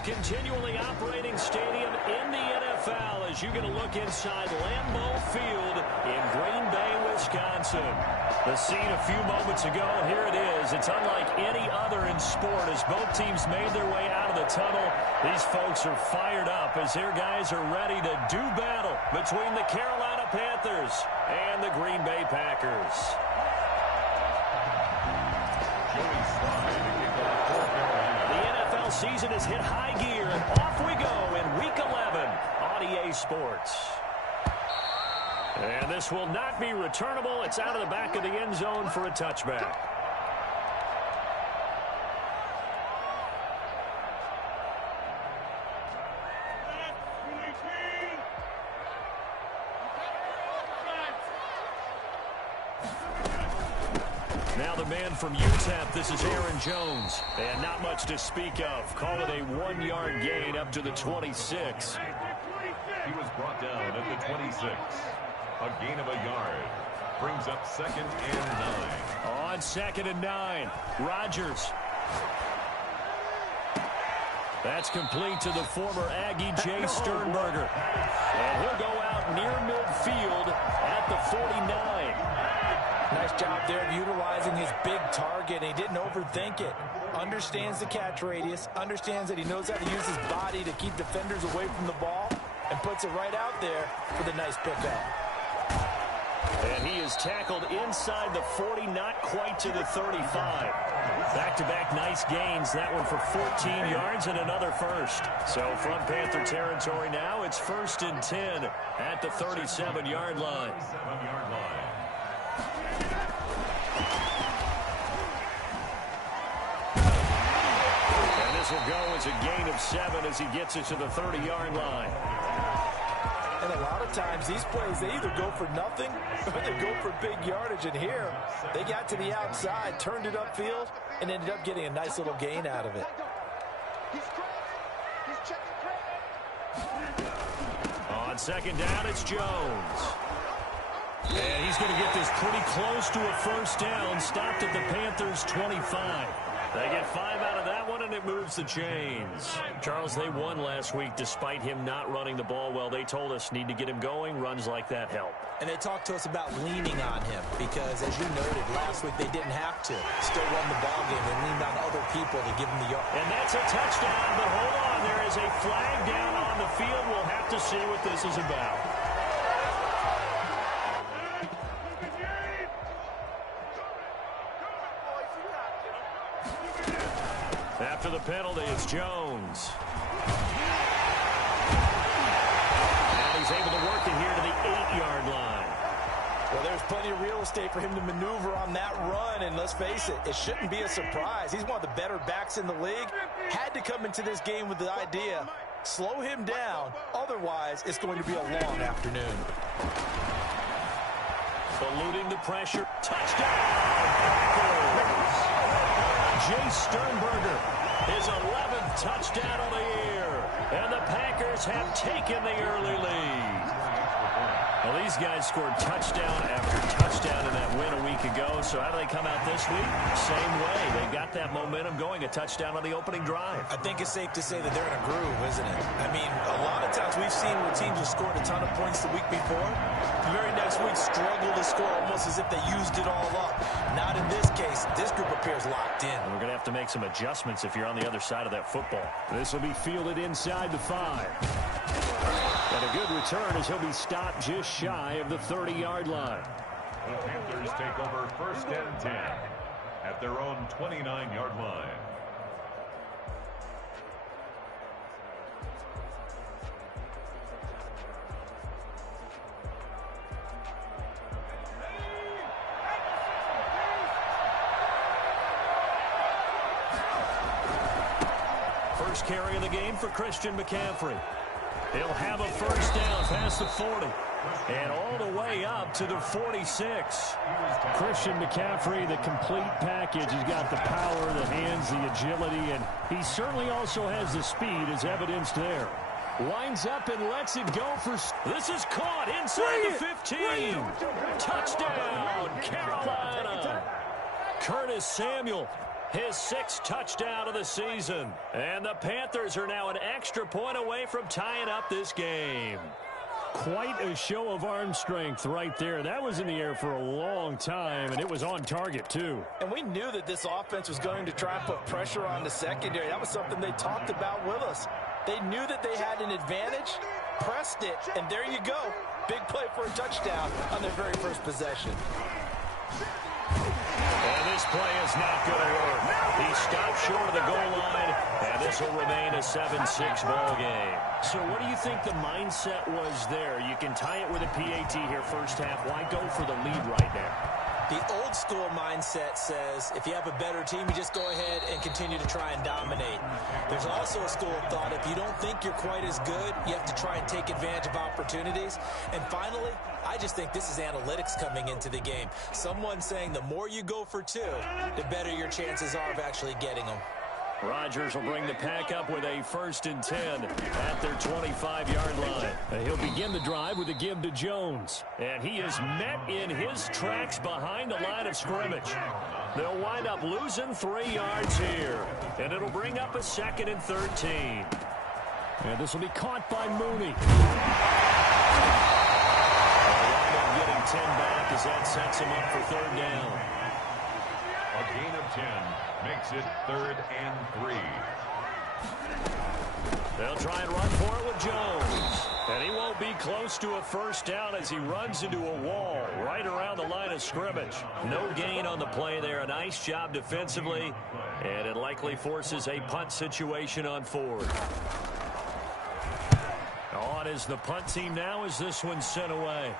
Continually operating stadium in the NFL as you're going to look inside Lambeau Field in Green Bay, Wisconsin. The scene a few moments ago, here it is. It's unlike any other in sport as both teams made their way out of the tunnel. These folks are fired up as their guys are ready to do battle between the Carolina Panthers and the Green Bay Packers. Season has hit high gear, and off we go in Week 11 on EA Sports. And this will not be returnable. It's out of the back of the end zone for a touchback. Now the man from UTEP, this is Aaron Jones. And not much to speak of. Call it a 1-yard gain up to the 26. He was brought down at the 26. A gain of a yard. Brings up 2nd and 9. On 2nd and 9, Rodgers. That's complete to the former Aggie Jay Sternberger. And he'll go out near midfield at the 49. Nice job there of utilizing his big target. He didn't overthink it. Understands the catch radius. Understands that he knows how to use his body to keep defenders away from the ball. And puts it right out there for the nice pickup. And he is tackled inside the 40, not quite to the 35. Back-to-back nice gains. That one for 14 yards and another first. So from Panther territory now, it's 1st and 10 at the 37-yard line. And this will go as a gain of 7 as he gets it to the 30-yard line. And a lot of times these plays, they either go for nothing or they go for big yardage. And here, they got to the outside, turned it upfield, and ended up getting a nice little gain out of it. On 2nd down, it's Jones. And he's going to get this pretty close to a first down. Stopped at the Panthers' 25. They get 5 out of that one, and it moves the chains. Charles, they won last week despite him not running the ball well. They told us need to get him going. Runs like that help. And they talked to us about leaning on him because, as you noted, last week they didn't have to. Still run the ball game. They leaned on other people to give him the yard. And that's a touchdown, but hold on. There is a flag down on the field. We'll have to see what this is about. After the penalty, it's Jones. And he's able to work it here to the 8-yard line. Well, there's plenty of real estate for him to maneuver on that run, and let's face it, it shouldn't be a surprise. He's one of the better backs in the league. Had to come into this game with the idea, slow him down, otherwise it's going to be a long afternoon. Eluding the pressure. Touchdown! Jay Sternberger, his 11th touchdown of the year. And the Packers have taken the early lead. Well, these guys scored touchdown after touchdown in that win a week ago. So how do they come out this week? Same way. They got that momentum going, a touchdown on the opening drive. I think it's safe to say that they're in a groove, isn't it? I mean, a lot of times we've seen where teams have scored a ton of points the week before. The very next week struggle to score almost as if they used it all up. Not in this case. This group appears locked in. And we're going to have to make some adjustments if you're on the other side of that football. This will be fielded inside the 5. And a good return as he'll be stopped just shy of the 30-yard line. The Panthers take over 1st and 10 at their own 29-yard line. first carry of the game for Christian McCaffrey. He'll have a first down past the 40. And all the way up to the 46. Christian McCaffrey, the complete package. He's got the power, the hands, the agility, and he certainly also has the speed as evidenced there. Winds up and lets it go for... This is caught inside the 15. Touchdown, Carolina. Curtis Samuel, his 6th touchdown of the season. And the Panthers are now an extra point away from tying up this game. Quite a show of arm strength right there. That was in the air for a long time, and it was on target, too. And we knew that this offense was going to try and put pressure on the secondary. That was something they talked about with us. They knew that they had an advantage, pressed it, and there you go. Big play for a touchdown on their very first possession. And this play is not going to work. He stopped short of the goal line, and this will remain a 7-6 ball game. So what do you think the mindset was there? You can tie it with a PAT here first half. Why go for the lead right now? The old school mindset says if you have a better team, you just go ahead and continue to try and dominate. There's also a school of thought, if you don't think you're quite as good, you have to try and take advantage of opportunities. And finally, I just think this is analytics coming into the game. Someone saying the more you go for 2, the better your chances are of actually getting them. Rodgers will bring the pack up with a 1st and 10 at their 25-yard line. And he'll begin the drive with a give to Jones. And he is met in his tracks behind the line of scrimmage. They'll wind up losing 3 yards here. And it'll bring up a 2nd and 13. And this will be caught by Mooney. They'll wind up getting 10 back as that sets him up for 3rd down. A gain of 10 makes it 3rd and 3. They'll try and run for it with Jones. And he won't be close to a first down as he runs into a wall right around the line of scrimmage. No gain on the play there. A nice job defensively. And it likely forces a punt situation on 4th. On is the punt team now as this one's sent away.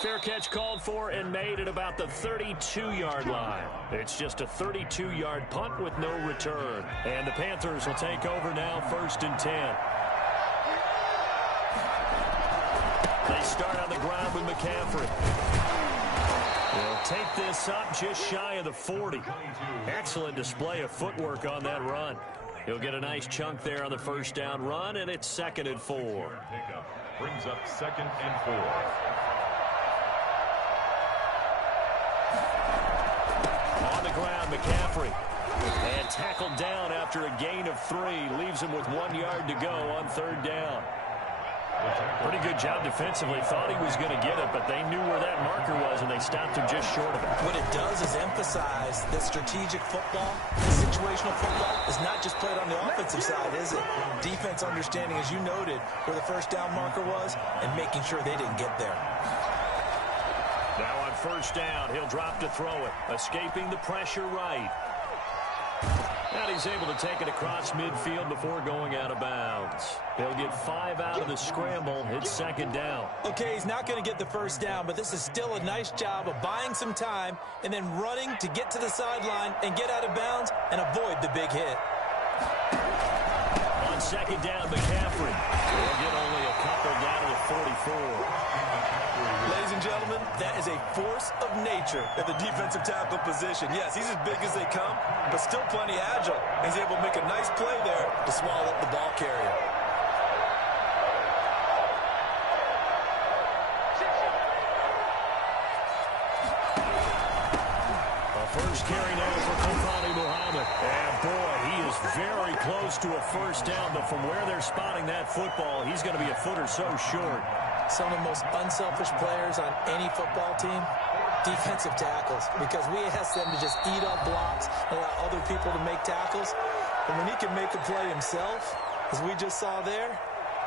Fair catch called for and made at about the 32-yard line. It's just a 32-yard punt with no return. And the Panthers will take over now, 1st and 10. They start on the ground with McCaffrey. They'll take this up just shy of the 40. Excellent display of footwork on that run. He'll get a nice chunk there on the first down run, and it's 2nd and 4. Brings up 2nd and 4. On the ground, McCaffrey. And tackled down after a gain of 3. Leaves him with 1 yard to go on 3rd down. Pretty good job defensively. Thought he was going to get it, but they knew where that marker was, and they stopped him just short of it. What it does is emphasize that strategic football, the situational football, is not just played on the offensive side, is it? Defense understanding, as you noted, where the first down marker was and making sure they didn't get there. Now on first down, he'll drop to throw it, escaping the pressure right. And he's able to take it across midfield before going out of bounds. They'll get 5 out of the scramble. It's 2nd down. Okay, he's not going to get the first down, but this is still a nice job of buying some time and then running to get to the sideline and get out of bounds and avoid the big hit. On 2nd down, McCaffrey. They'll get only a couple down to the 44. Ladies and gentlemen, that is a force of nature at the defensive tackle position. Yes, he's as big as they come, but still plenty agile. He's able to make a nice play there to swallow up the ball carrier. A first carry now for Kofani Muhammad. And boy, he is very close to a first down, but from where they're spotting that football, he's going to be a foot or so short. Some of the most unselfish players on any football team, defensive tackles, because we ask them to just eat up blocks and allow other people to make tackles. And when he can make a play himself, as we just saw there,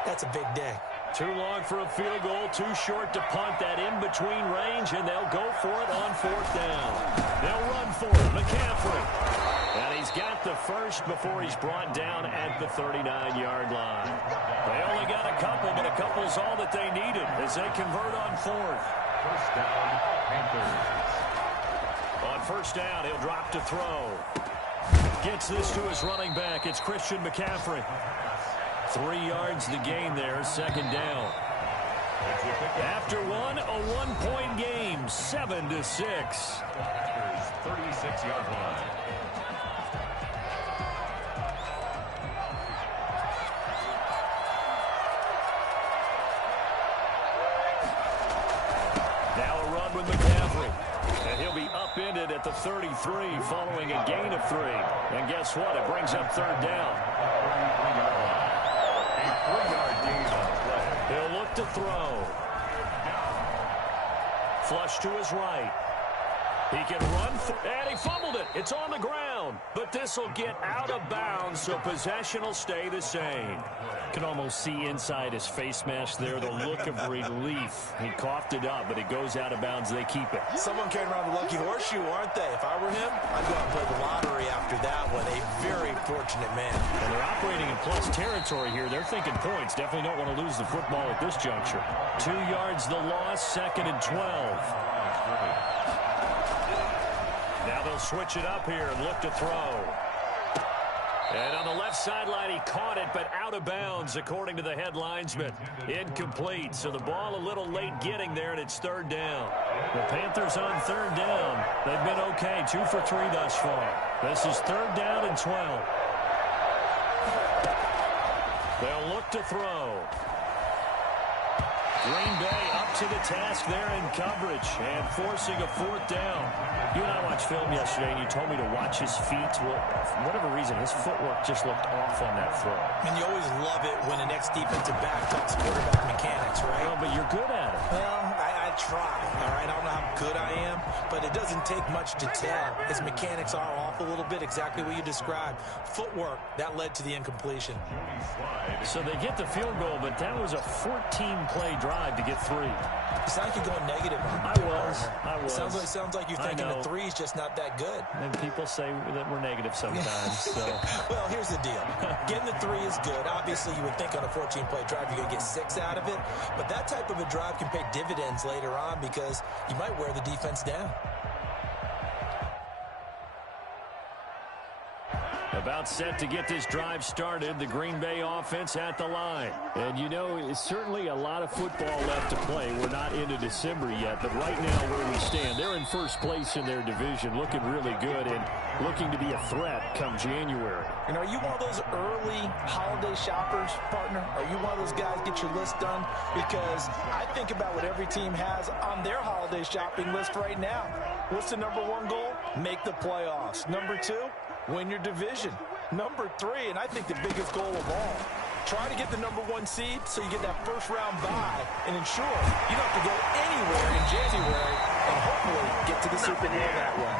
that's a big day. Too long for a field goal, too short to punt that in-between range, and they'll go for it on 4th down. They'll run for it, McCaffrey. And he's got the first before he's brought down at the 39-yard line. They only got a couple, but a couple's all that they needed as they convert on 4th. First down, Panthers. On first down, he'll drop to throw. Gets this to his running back. It's Christian McCaffrey. 3 yards the gain there, second down. After one, a one-point game, 7-6. 36-yard line. Now a run with McCaffrey. And he'll be upended at the 33 following a gain of 3. And guess what? It brings up third down. A 3-yard gain on the play. He'll look to throw. Flush to his right. He can run, and he fumbled it. It's on the ground, but this will get out of bounds, so possession will stay the same. Can almost see inside his face mask there, the look of relief. He coughed it up, but it goes out of bounds. They keep it. Someone carrying around the lucky horseshoe, aren't they? If I were him, I'd go out and play the lottery after that one. A very fortunate man. And they're operating in plus territory here. They're thinking points. Definitely don't want to lose the football at this juncture. 2 yards the loss, 2nd and 12. Now they'll switch it up here and look to throw. And on the left sideline, he caught it, but out of bounds, according to the head linesman. Incomplete, so the ball a little late getting there, and it's third down. The Panthers on third down. They've been okay, 2 for 3 thus far. This is third down and 12. They'll look to throw. Green Bay up to the task there in coverage and forcing a fourth down. You and I watched film yesterday, and you told me to watch his feet. Well, for whatever reason, his footwork just looked off on that throw. And you always love it when the next defensive back talks quarterback mechanics, right? Well, but you're good at it. Well, I try, all right? I don't know how good I am, but it doesn't take much to tell. His mechanics are off a little bit, exactly what you described. Footwork, that led to the incompletion. So they get the field goal, but that was a 14-play drive to get 3. You sound like you're going negative on me. I was. Sounds like you're thinking the 3's just not that good. And people say that we're negative sometimes. So. Well, here's the deal. Getting the 3 is good. Obviously, you would think on a 14-play drive you're going to get 6 out of it. But that type of a drive can pay dividends later on because you might wear the defense down. About set to get this drive started, the Green Bay offense at the line. And you know, it's certainly a lot of football left to play. We're not into December yet, but right now where we stand, they're in first place in their division, looking really good and looking to be a threat come January. And are you one of those early holiday shoppers, partner? Are you one of those guys get your list done? Because I think about what every team has on their holiday shopping list right now. What's the number 1 goal? Make the playoffs. Number 2? Win your division. Number 3, and I think the biggest goal of all, try to get the number 1 seed so you get that first-round bye and ensure you don't have to go anywhere in January and hopefully get to the Super Bowl that way.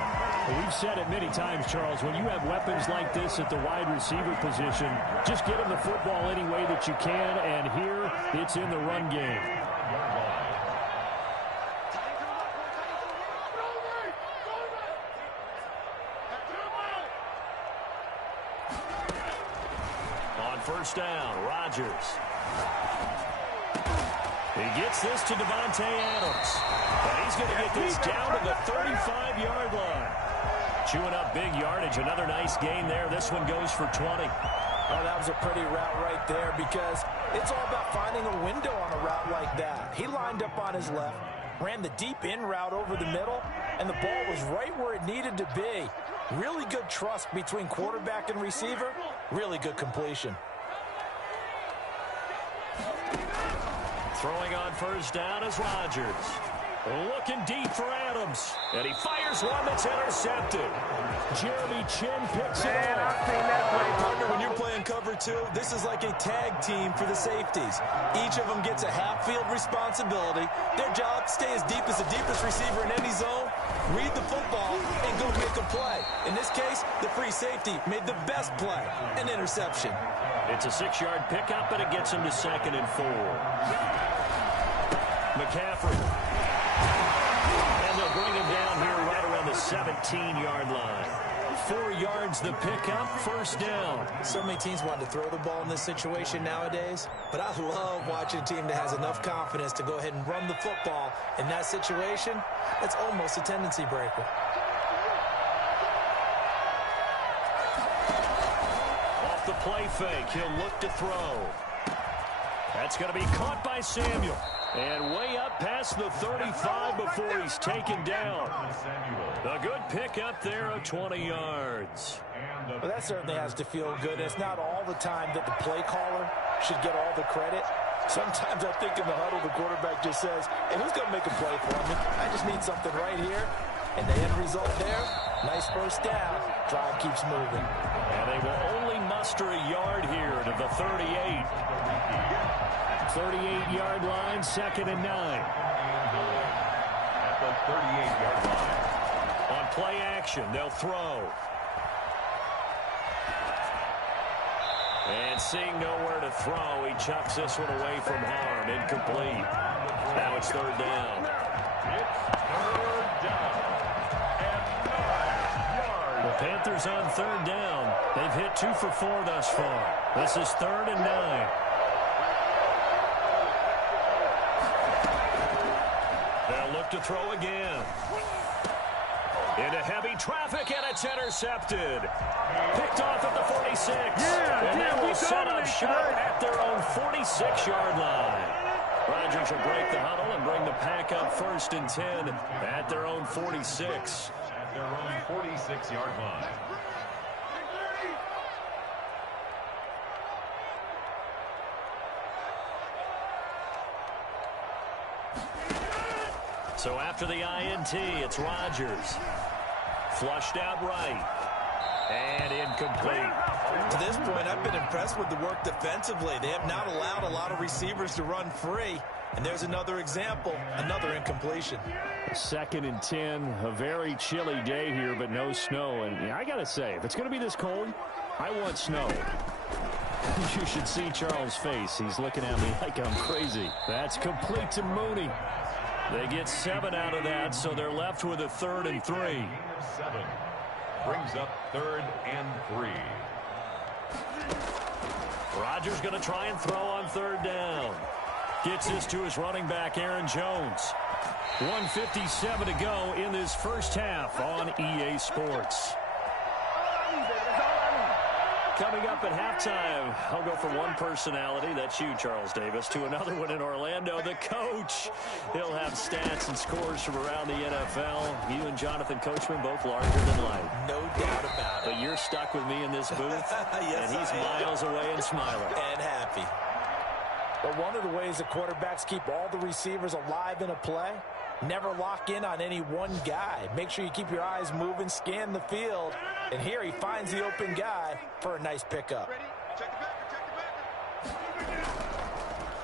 Well, we've said it many times, Charles, when you have weapons like this at the wide receiver position, just get them the football any way that you can, and here it's in the run game. First down, Rodgers. He gets this to Devontae Adams. And he's going to get this down to the 35-yard line. Chewing up big yardage. Another nice gain there. This one goes for 20. Oh, that was a pretty route right there because it's all about finding a window on a route like that. He lined up on his left, ran the deep in route over the middle, and the ball was right where it needed to be. Really good trust between quarterback and receiver. Really good completion. Throwing on first down is Rodgers. Looking deep for Adams. And he fires one that's intercepted. Jeremy Chin picks it Man, up. I've seen that play, partner. When you're playing cover 2, this is like a tag team for the safeties. Each of them gets a half-field responsibility. Their job, stay as deep as the deepest receiver in any zone, read the football, and go make a play. In this case, the free safety made the best play, an interception. It's a 6-yard pickup, and it gets him to 2nd and 4. McCaffrey. And they'll bring him down here right around the 17-yard line. 4 yards the pickup, first down. So many teams want to throw the ball in this situation nowadays, but I love watching a team that has enough confidence to go ahead and run the football. In that situation, it's almost a tendency breaker. play fake. He'll look to throw. That's going to be caught by Samuel. And way up past the 35 before he's taken down. A good pickup there of 20 yards. Well, that certainly has to feel good. It's not all the time that the play caller should get all the credit. Sometimes I think in the huddle, the quarterback just says, hey, who's going to make a play for me? I just need something right here. And the end result there, nice first down. Drive keeps moving. And they will only muster a yard here to the 38. 38-yard line, 2nd and 9. At the 38-yard line. On play action, they'll throw. And seeing nowhere to throw, he chucks this one away from harm. Incomplete. Now it's 3rd down. It's 3rd down. And 9 yards. The Panthers on 3rd down. They've hit 2 for 4 thus far. This is 3rd and 9. They'll look to throw again. Into heavy traffic, and it's intercepted. Picked off at the 46. And they will set up shop at their own 46-yard line. Rodgers will break the huddle and bring the pack up 1st and 10 at their own 46. At their own 46-yard line. So after the INT, it's Rodgers. Flushed out right. And incomplete. To this point, I've been impressed with the work defensively. They have not allowed a lot of receivers to run free. And there's another example, another incompletion. 2nd and 10, a very chilly day here, but no snow. And I got to say, if it's going to be this cold, I want snow. You should see Charles' face. He's looking at me like I'm crazy. That's complete to Mooney. They get 7 out of that, so they're left with a 3rd and 3. 7 brings up 3rd and 3. Rodgers going to try and throw on 3rd down. Gets this to his running back, Aaron Jones. 1:57 to go in this first half on EA Sports. Coming up at halftime, I'll go from one personality, that's you, Charles Davis, to another one in Orlando, the coach. He'll have stats and scores from around the NFL. You and Jonathan Coachman both larger than life. No doubt about it. But you're stuck with me in this booth, yes, and he's miles away and smiling. And happy. But one of the ways the quarterbacks keep all the receivers alive in a play, never lock in on any one guy. Make sure you keep your eyes moving, scan the field. And here he finds the open guy for a nice pickup.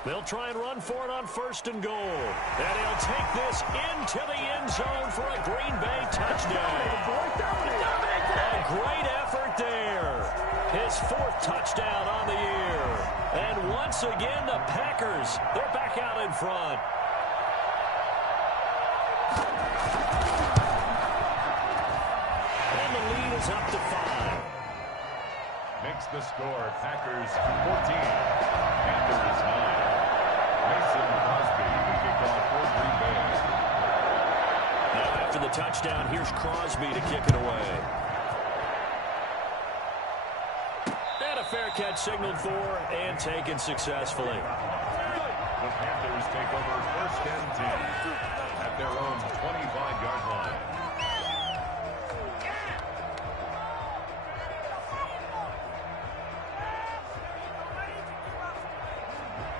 They'll try and run for it on 1st and goal. And he'll take this into the end zone for a Green Bay touchdown. A great effort there. His 4th touchdown on the year. And once again, the Packers, they're back out in front. And the lead is up to 5. Makes the score Packers 14, Panthers 9. Mason Crosby to kick off for Green Bay. Now after the touchdown, here's Crosby to kick it away. And a fair catch signaled for and taken successfully. The Panthers take over 1st and 10 at their own 25-yard line.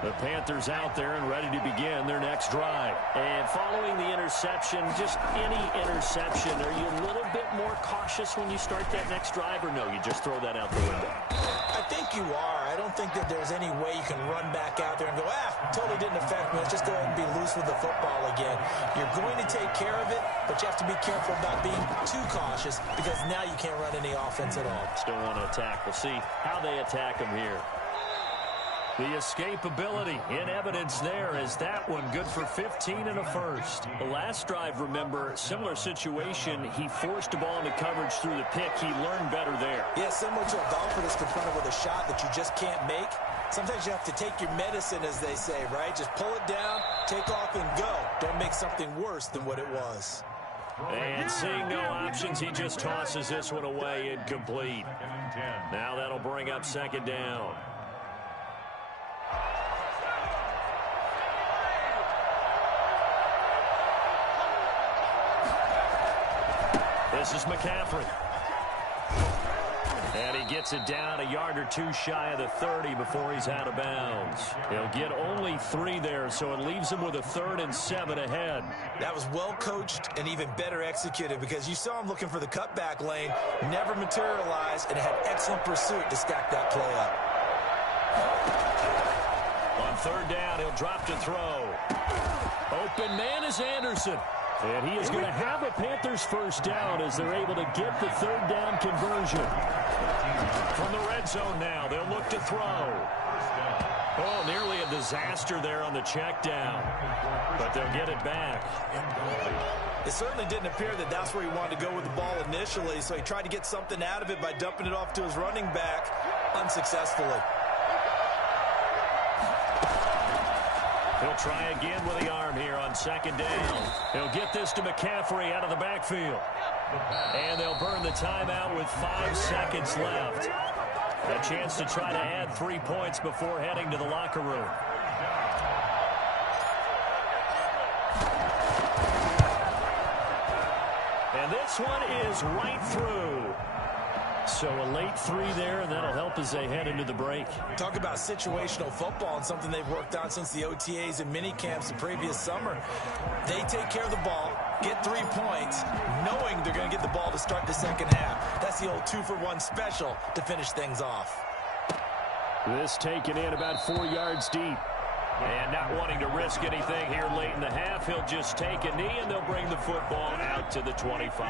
The Panthers out there and ready to begin their next drive. And following the interception, just any interception, are you a little bit more cautious when you start that next drive, or no, you just throw that out the window? I think you are. I don't think that there's any way you can run back out there and go, totally didn't affect me. Let's just go ahead and be loose with the football again. You're going to take care of it, but you have to be careful about being too cautious because now you can't run any offense at all. Still want to attack. We'll see how they attack them here. The escapability in evidence there is that one good for 15 and a first. The last drive, remember, similar situation. He forced the ball into coverage through the pick. He learned better there. Yeah, similar to a golfer that's confronted with a shot that you just can't make. Sometimes you have to take your medicine, as they say, right? Just pull it down, take off, and go. Don't make something worse than what it was. And seeing no options, he just tosses this one away incomplete. Now that'll bring up second down. This is McCaffrey. And he gets it down a yard or two shy of the 30 before he's out of bounds. He'll get only 3 there, so it leaves him with a 3rd and 7 ahead. That was well coached and even better executed because you saw him looking for the cutback lane, never materialized, and had excellent pursuit to stack that play up. On 3rd down, he'll drop to throw. Open man is Anderson. And he is going to have a Panthers first down as they're able to get the 3rd down conversion. From the red zone now, they'll look to throw. Oh, nearly a disaster there on the check down. But they'll get it back. It certainly didn't appear that that's where he wanted to go with the ball initially, so he tried to get something out of it by dumping it off to his running back unsuccessfully. He'll try again with the arm here on 2nd down. He'll get this to McCaffrey out of the backfield. And they'll burn the timeout with 5 seconds left. A chance to try to add 3 points before heading to the locker room. And this one is right through. So a late 3 there, and that'll help as they head into the break. Talk about situational football and something they've worked on since the OTAs and mini camps the previous summer. They take care of the ball, get 3 points, knowing they're going to get the ball to start the second half. That's the old 2-for-1 special to finish things off. This taken in about 4 yards deep. And not wanting to risk anything here late in the half, he'll just take a knee, and they'll bring the football out to the 25.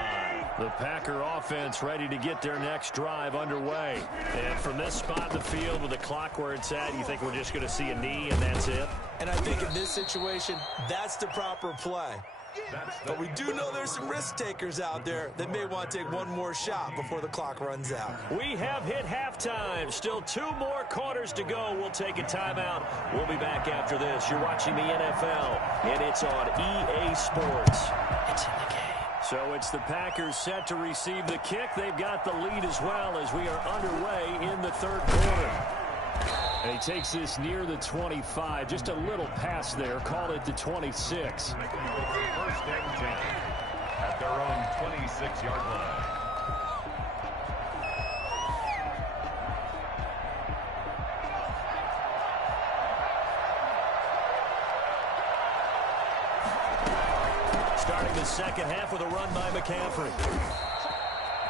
The Packer offense ready to get their next drive underway. And from this spot in the field with the clock where it's at, you think we're just going to see a knee and that's it? And I think in this situation, that's the proper play. But we do know there's some risk takers out there that may want to take one more shot before the clock runs out. We have hit halftime. Still 2 more quarters to go. We'll take a timeout. We'll be back after this. You're watching the NFL, and it's on EA Sports. It's in the game. So it's the Packers set to receive the kick. They've got the lead as well as we are underway in the 3rd quarter. And he takes this near the 25. Just a little pass there. Call it the 26. 1st and 10 at their own 26-yard line. Starting the second half with a run by McCaffrey.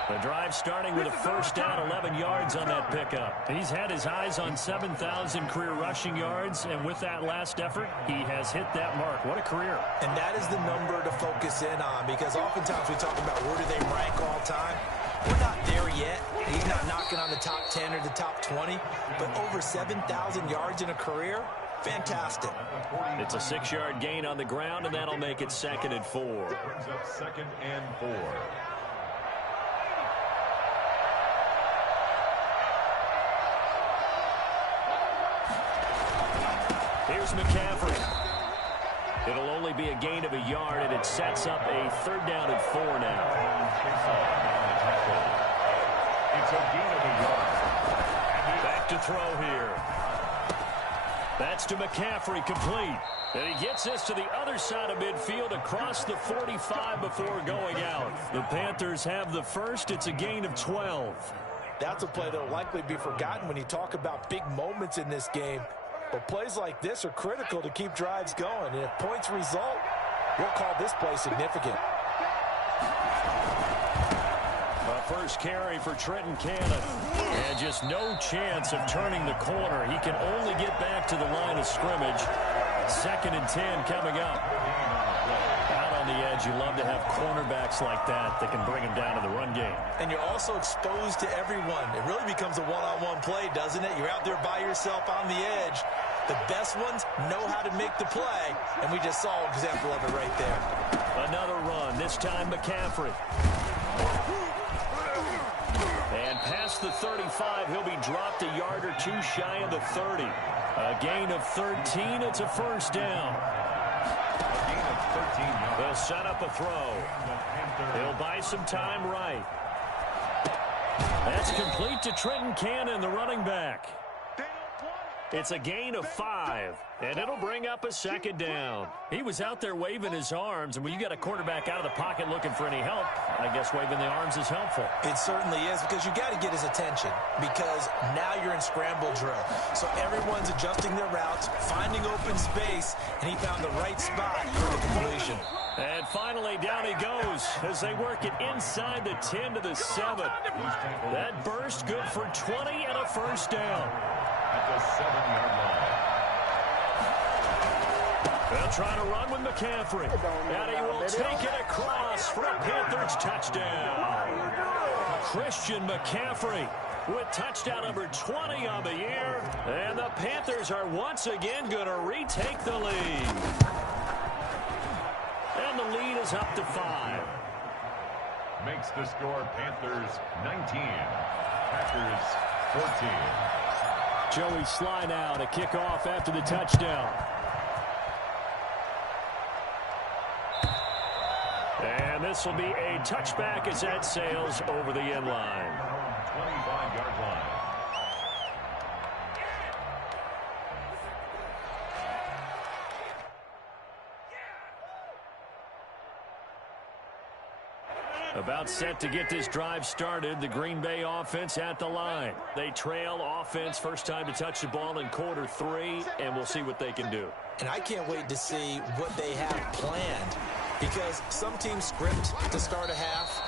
The drive starting with a 1st down, 11 yards on that pickup. He's had his eyes on 7,000 career rushing yards, and with that last effort, he has hit that mark. What a career. And that is the number to focus in on, because oftentimes we talk about where do they rank all time. We're not there yet. He's not knocking on the top 10 or the top 20, but over 7,000 yards in a career, fantastic. It's a 6-yard gain on the ground, and that'll make it 2nd and 4. Brings up 2nd and 4. Here's McCaffrey. It'll only be a gain of a yard, and it sets up a 3rd down and 4 now. It's a gain of a yard. Back to throw here. That's to McCaffrey, complete. And he gets this to the other side of midfield across the 45 before going out. The Panthers have the first. It's a gain of 12. That's a play that will likely be forgotten when you talk about big moments in this game. But plays like this are critical to keep drives going. And if points result, we'll call this play significant. A first carry for Trenton Cannon. And just no chance of turning the corner. He can only get back to the line of scrimmage. 2nd and 10 coming up. Out on the edge, you love to have cornerbacks like that that can bring him down to the run game. And you're also exposed to everyone. It really becomes a one-on-one play, doesn't it? You're out there by yourself on the edge. The best ones know how to make the play, and we just saw an example of it right there. Another run, this time McCaffrey. And past the 35, he'll be dropped a yard or two shy of the 30. A gain of 13, it's a 1st down. A gain of 13 yards. The He'll set up a throw. He'll buy some time right. That's complete to Trenton Cannon, the running back. It's a gain of 5, and it'll bring up a second down. He was out there waving his arms, and when you got a quarterback out of the pocket looking for any help, I guess waving the arms is helpful. It certainly is, because you got to get his attention, because now you're in scramble drill. So everyone's adjusting their routes, finding open space, and he found the right spot for the completion. And finally, down he goes as they work it inside the 10 to the 7. That burst good for 20 and a first down. At the 7-yard line. They'll try to run with McCaffrey. And he will take it across for a Panthers touchdown. Christian McCaffrey with touchdown number 20 on the year. And the Panthers are once again going to retake the lead. And the lead is up to 5. Makes the score Panthers 19. Packers 14. Joey Sly now to kick off after the touchdown. And this will be a touchback as that sails over the end line. 25-yard line. About set to get this drive started. The Green Bay offense at the line. They trail offense first time to touch the ball in quarter 3, and we'll see what they can do. And I can't wait to see what they have planned, because some teams script to start a half.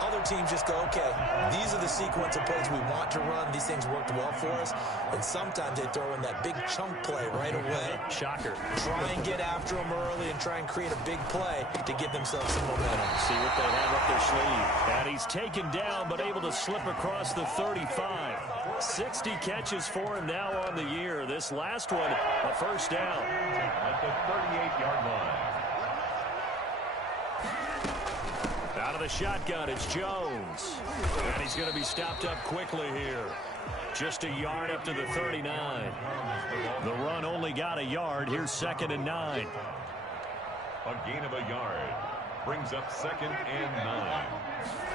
Other teams just go, okay, these are the sequence of plays we want to run. These things worked well for us. And sometimes they throw in that big chunk play right away. Shocker. Try and get after them early and try and create a big play to give themselves some momentum. See what they have up their sleeve. And he's taken down but able to slip across the 35. 60 catches for him now on the year. This last one, a first down. At the 38-yard line. Out of the shotgun, it's Jones. And he's going to be stopped up quickly here. Just a yard up to the 39. The run only got a yard. Here's 2nd and 9. A gain of a yard. Brings up 2nd and 9.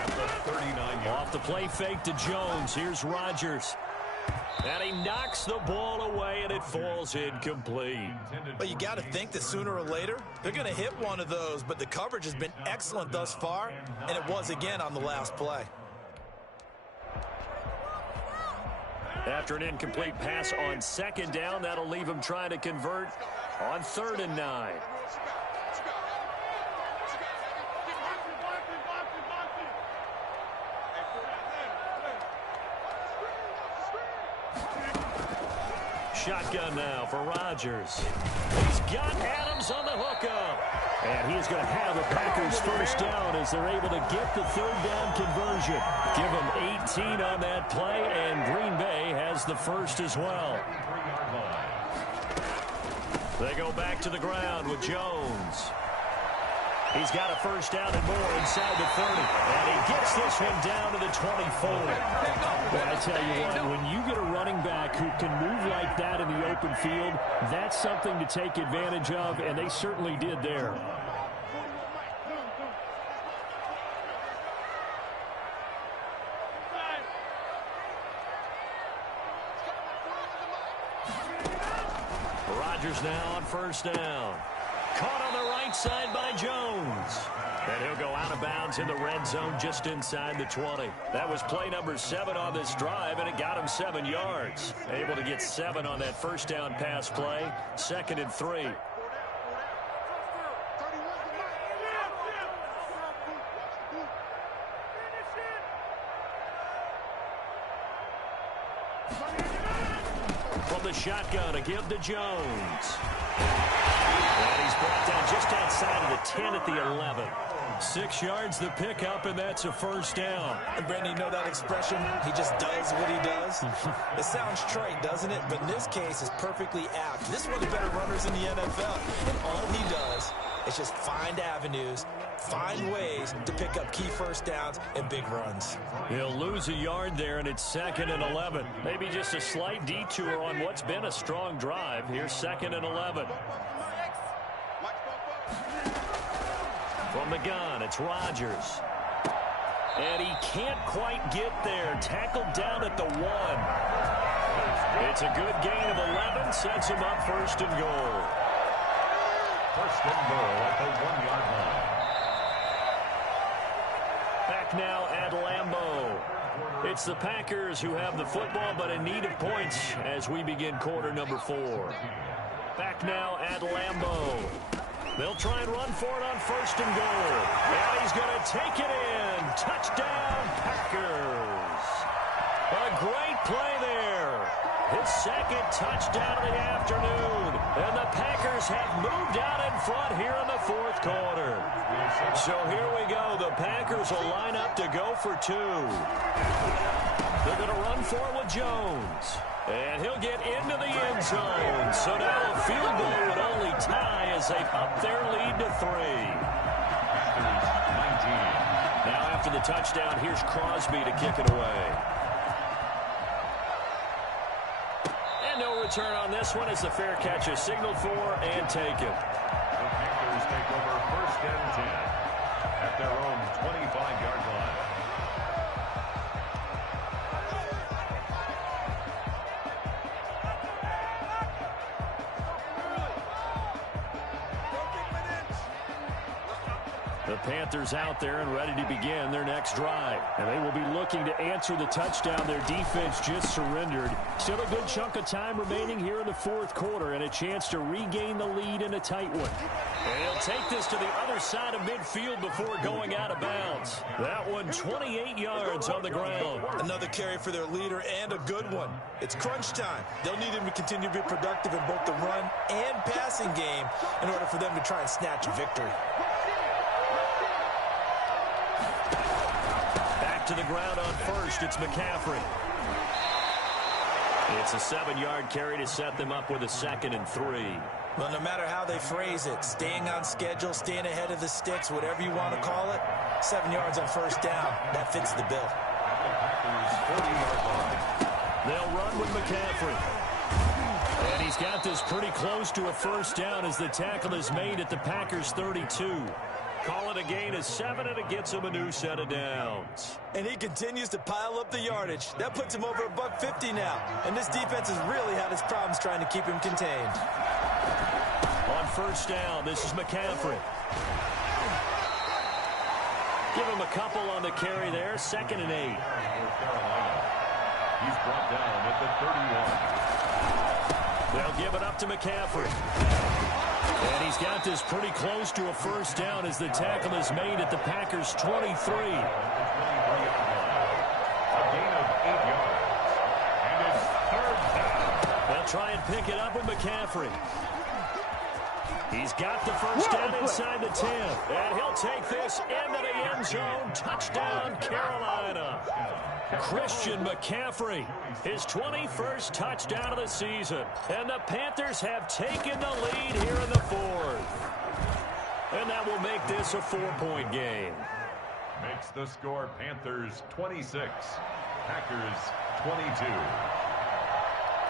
At the 39-yard. Off the play fake to Jones. Here's Rodgers. And he knocks the ball away, and it falls incomplete. But you got to think that sooner or later, they're going to hit one of those. But the coverage has been excellent thus far, and it was again on the last play. After an incomplete pass on 2nd down, that'll leave him trying to convert on 3rd and 9. Shotgun now for Rodgers. He's got Adams on the hookup. And he's going to have a Packers first down as they're able to get the 3rd down conversion. Give them 18 on that play, and Green Bay has the first as well. They go back to the ground with Jones. He's got a first down and more inside the 30. And he gets this one down to the 24. Well, I tell you what, when you get a running back who can move like that in the open field, that's something to take advantage of, and they certainly did there. Rodgers now on first down. Caught on the right side by Jones. And he'll go out of bounds in the red zone just inside the 20. That was play number 7 on this drive, and it got him 7 yards. Able to get 7 on that first down pass play. 2nd and 3. From the shotgun, a give to Jones. And he's brought down just outside of the 10 at the 11. 6 yards the pickup, and that's a first down. And Brandon, you know that expression? He just does what he does. It sounds trite, doesn't it? But in this case, it's perfectly apt. This is one of the better runners in the NFL. And all he does is just find avenues, find ways to pick up key first downs and big runs. He'll lose a yard there, and it's 2nd and 11. Maybe just a slight detour on what's been a strong drive. Here's 2nd and 11. From the gun, it's Rodgers. And he can't quite get there. Tackled down at the 1. It's a good gain of 11. Sets him up first and goal. First and goal at the 1-yard line. Back now at Lambeau. It's the Packers who have the football, but in need of points as we begin quarter number 4. Back now at Lambeau. They'll try and run for it on first and goal. And he's going to take it in. Touchdown, Packers. A great play there. His second touchdown of the afternoon. And the Packers have moved out in front here in the fourth quarter. So here we go. The Packers will line up to go for 2. They're going to run for it with Jones. And he'll get into the end zone. So now a field goal would only tie as they up their lead to 3. Now after the touchdown, here's Crosby to kick it away. And no return on this one as the fair catch is signaled for and taken. The Packers take over first and 10 at their own 25-yard line. The Panthers out there and ready to begin their next drive. And they will be looking to answer the touchdown their defense just surrendered. Still a good chunk of time remaining here in the fourth quarter and a chance to regain the lead in a tight one. And he'll take this to the other side of midfield before going out of bounds. That one 28 yards on the ground. Another carry for their leader and a good one. It's crunch time. They'll need him to continue to be productive in both the run and passing game in order for them to try and snatch a victory. To the ground on first, it's McCaffrey. It's a 7-yard carry to set them up with a 2nd and 3. Well, no matter how they phrase it, staying on schedule, staying ahead of the sticks, whatever you want to call it, 7 yards on first down, that fits the bill. They'll run with McCaffrey. And he's got this pretty close to a first down as the tackle is made at the Packers' 32. Call it a gain of 7, and it gets him a new set of downs. And he continues to pile up the yardage. That puts him over $150 now. And this defense has really had its problems trying to keep him contained. On first down, this is McCaffrey. Give him a couple on the carry there. 2nd and 8. He's brought down at the 31. They'll give it up to McCaffrey. And he's got this pretty close to a first down as the tackle is made at the Packers' 23. A gain of 8 yards. And it's 3rd down. They'll try and pick it up with McCaffrey. He's got the first down inside the 10. And he'll take this into the end zone. Touchdown, Carolina. Christian McCaffrey, his 21st touchdown of the season. And the Panthers have taken the lead here in the 4th. And that will make this a 4-point game. Makes the score Panthers 26, Packers 22.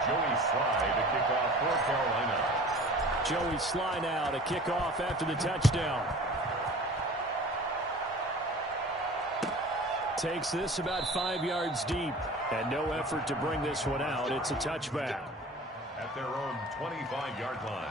Joey Sly to kick off for Carolina. Joey Sly now to kick off after the touchdown. Takes this about 5 yards deep. And no effort to bring this one out. It's a touchback. At their own 25-yard line.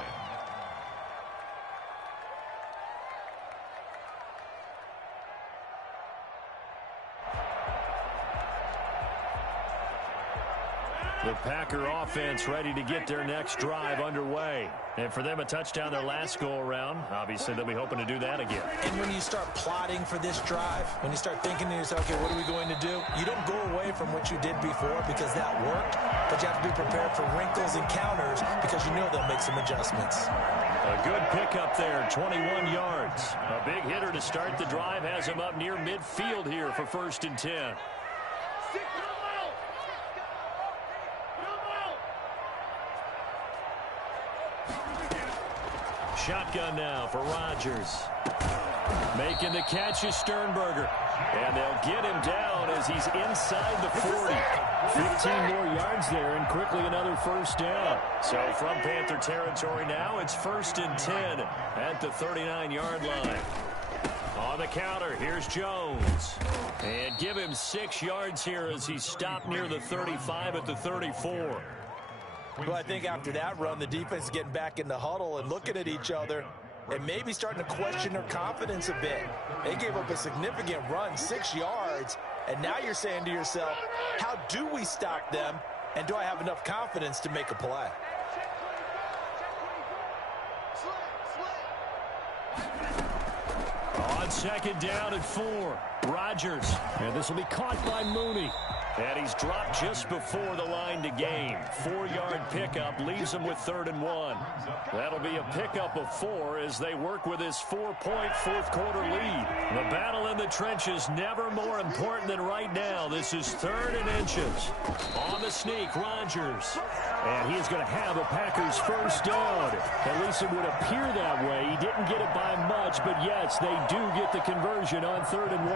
The Packer offense ready to get their next drive underway. And for them, a touchdown their last go-around. Obviously, they'll be hoping to do that again. And when you start plotting for this drive, when you start thinking to yourself, okay, what are we going to do? You don't go away from what you did before because that worked, but you have to be prepared for wrinkles and counters because you know they'll make some adjustments. A good pickup there, 21 yards. A big hitter to start the drive has him up near midfield here for 1st and 10. Shotgun now for Rodgers. Making the catch is Sternberger. And they'll get him down as he's inside the 40. 15 more yards there and quickly another first down. So from Panther territory now, it's 1st and 10 at the 39-yard line. On the counter, here's Jones. And give him 6 yards here as he stopped near the 35 at the 34. Well, I think after that run, the defense is getting back in the huddle and looking at each other and maybe starting to question their confidence a bit. They gave up a significant run, 6 yards, and now you're saying to yourself, how do we stop them, and do I have enough confidence to make a play? On second down and 4, Rodgers. And this will be caught by Mooney. And he's dropped just before the line to gain. 4-yard pickup leaves him with 3rd and 1. That'll be a pickup of 4 as they work with his 4-point fourth-quarter lead. The battle in the trenches never more important than right now. This is 3rd and inches. On the sneak, Rodgers. And he is going to have a Packers first down. At least it would appear that way. He didn't get it by much, but yes, they do get the conversion on 3rd and 1.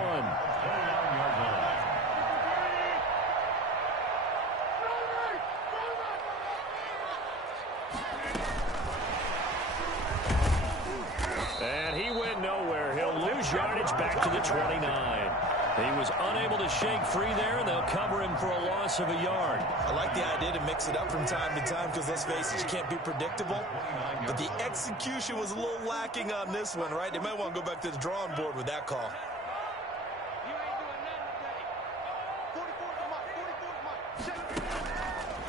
And he went nowhere. He'll lose yardage back to the 29. He was unable to shake free there, and they'll cover him for a loss of a yard. I like the idea to mix it up from time to time because, let's face it, you can't be predictable. But the execution was a little lacking on this one, right? They might want to go back to the drawing board with that call.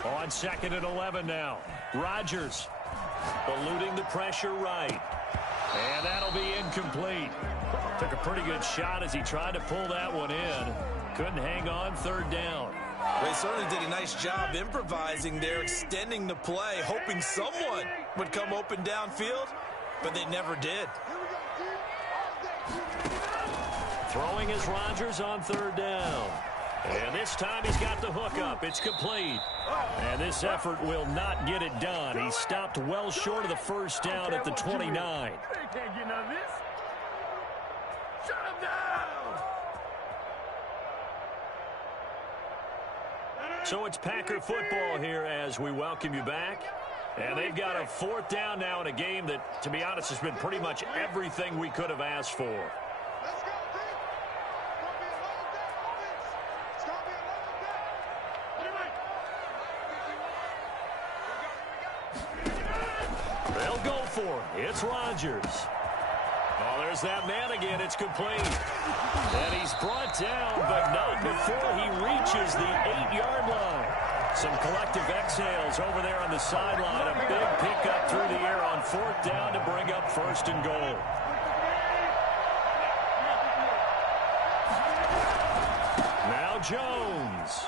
On 2nd and 11 now. Rodgers eluding the pressure right. And that'll be incomplete. Took a pretty good shot as he tried to pull that one in. Couldn't hang on, 3rd down. They certainly did a nice job improvising there, extending the play, hoping someone would come open downfield, but they never did. Throwing is Rodgers on 3rd down. And this time he's got the hook up. It's complete. And this effort will not get it done. He stopped well short of the first down at the 29. Can't get none of this. Shut him down. So it's Packer football here as we welcome you back. And they've got a 4th down now in a game that, to be honest, has been pretty much everything we could have asked for. They'll go for it. It's Rodgers. Oh, there's that man again. It's complete. And he's brought down, but not before he reaches the 8-yard line. Some collective exhales over there on the sideline. A big pickup through the air on 4th down to bring up 1st and goal. Now Jones.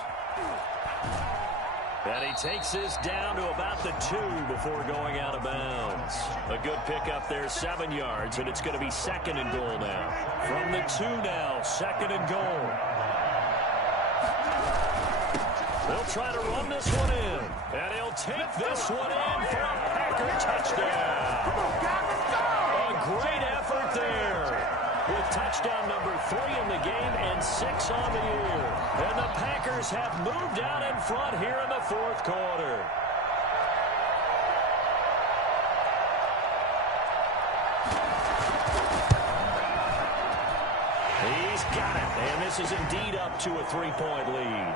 And he takes this down to about the 2 before going out of bounds. A good pickup there, 7 yards, and it's going to be 2nd and goal now. From the 2 now, 2nd and goal. They'll try to run this one in, and he'll take this one in for a Packer touchdown. A great effort there. With touchdown number 3 in the game and 6 on the year. And the Packers have moved out in front here in the 4th quarter. He's got it, and this is indeed up to a 3-point lead.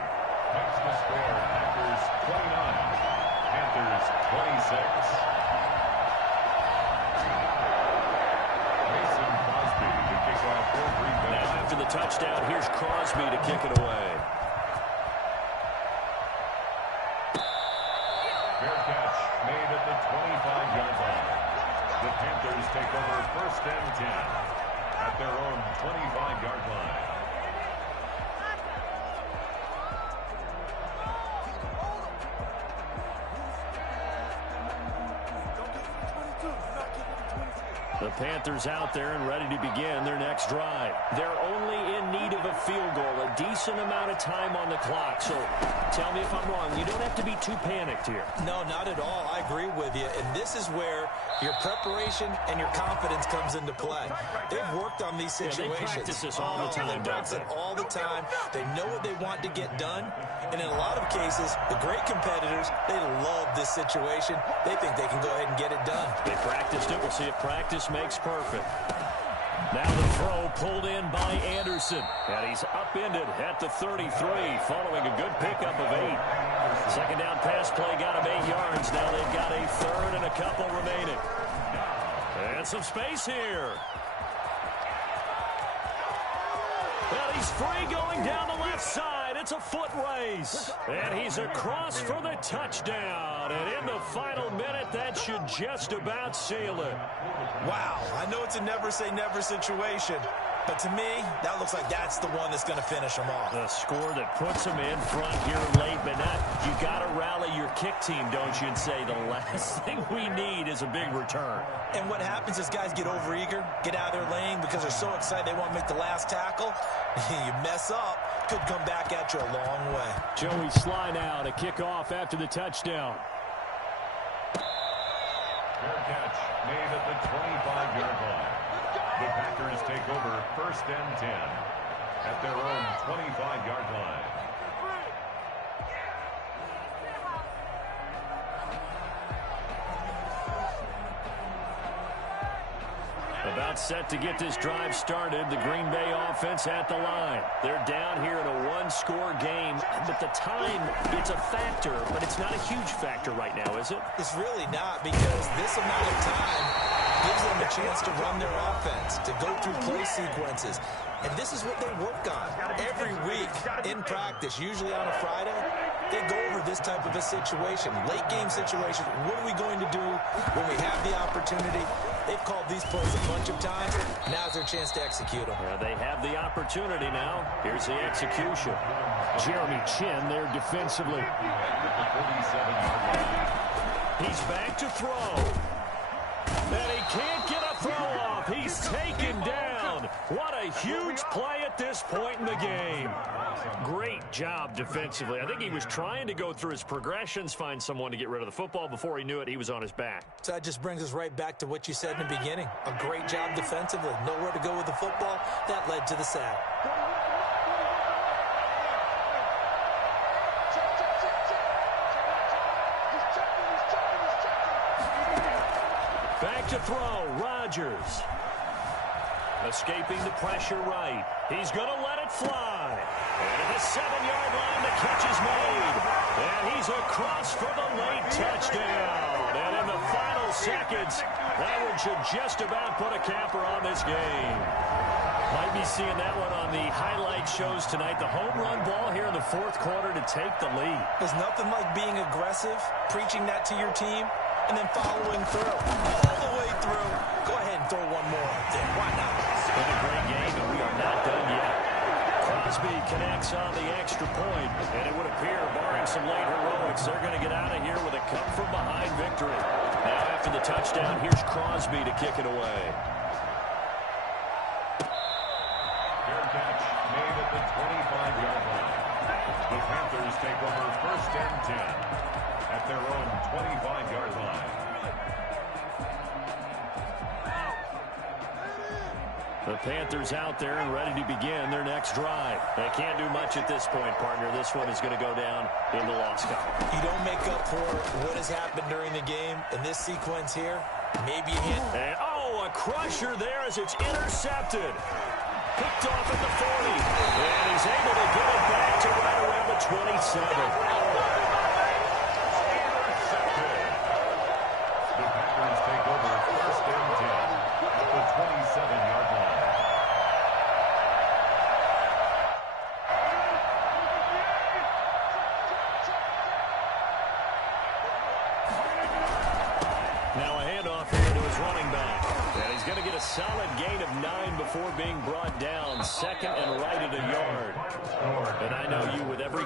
Makes the score Packers 29, Panthers 26. Now after the touchdown, here's Crosby to kick it away. Fair catch made at the 25-yard line. The Panthers take over 1st and 10 at their own 25-yard line. The Panthers out there and ready to begin their next drive. They're only in need of a field goal, a decent amount of time on the clock. So tell me if I'm wrong. You don't have to be too panicked here. No, not at all. I agree with you. And this is where your preparation and your confidence comes into play. They've worked on these situations. They practice this all the time. They practice it all the time. They know what they want to get done. And in a lot of cases, the great competitors, they love this situation. They think they can go ahead and get it done. They practiced it. We'll see if practice makes perfect. Now the throw pulled in by Anderson. And he's upended at the 33 following a good pickup of 8. Second down pass play got him 8 yards. Now they've got a third and a couple remaining. And some space here. And he's free going down the left side. It's a foot race. And he's across for the touchdown. And in the final minute, that should just about seal it. Wow, I know it's a never-say-never situation, but to me, that looks like that's the one that's going to finish them off. The score that puts them in front here late, but you got to rally your kick team, don't you, and say the last thing we need is a big return. And what happens is guys get overeager, get out of their lane because they're so excited they want to make the last tackle. You mess up, could come back at you a long way. Joey Sly now to kick off after the touchdown. Fair catch made at the 25-yard line. The Packers take over 1st and 10 at their own 25-yard line. About set to get this drive started. The Green Bay offense at the line. They're down here in a one-score game, but the time, it's a factor, but it's not a huge factor right now, is it? It's really not, because this amount of time gives them a chance to run their offense, to go through play sequences. And this is what they work on every week in practice, usually on a Friday. They go over this type of a situation, late game situation. What are we going to do when we have the opportunity? They've called these plays a bunch of times. Now's their chance to execute them. Yeah, they have the opportunity now. Here's the execution. Jeremy Chin there defensively. He's back to throw. And he can't get a throw off. He's taken down. What a huge play at this point in the game. Great job defensively. I think he was trying to go through his progressions, find someone to get rid of the football. Before he knew it, he was on his back. So that just brings us right back to what you said in the beginning. A great job defensively. Nowhere to go with the football. That led to the sack. Back to throw, Rodgers. Escaping the pressure right. He's going to let it fly. And at the 7-yard line, the catch is made. And he's across for the late touchdown. And in the final seconds, that one should just about put a capper on this game. Might be seeing that one on the highlight shows tonight. The home run ball here in the 4th quarter to take the lead. There's nothing like being aggressive, preaching that to your team, and then following through. All the way through. Go ahead and throw one more up there. Why not? It's been a great game, and we are not done yet. Crosby connects on the extra point, and it would appear, barring some late heroics, they're going to get out of here with a come-from-behind victory. Now, after the touchdown, here's Crosby to kick it away. Fair catch made at the 25-yard line. The Panthers take over 1st and 10 at their own 25-yard line. The Panthers out there and ready to begin their next drive. They can't do much at this point, partner. This one is going to go down in the loss column. You don't make up for what has happened during the game in this sequence here. Maybe you hit. And, a crusher there as it's intercepted. Picked off at the 40. And he's able to get it back to right around the 27. The Packers take over 1st and 10 at the 27-yard line. Now a handoff here to his running back. And he's going to get a solid gain of 9 before being brought down. 2nd and right at a yard. And I know you with every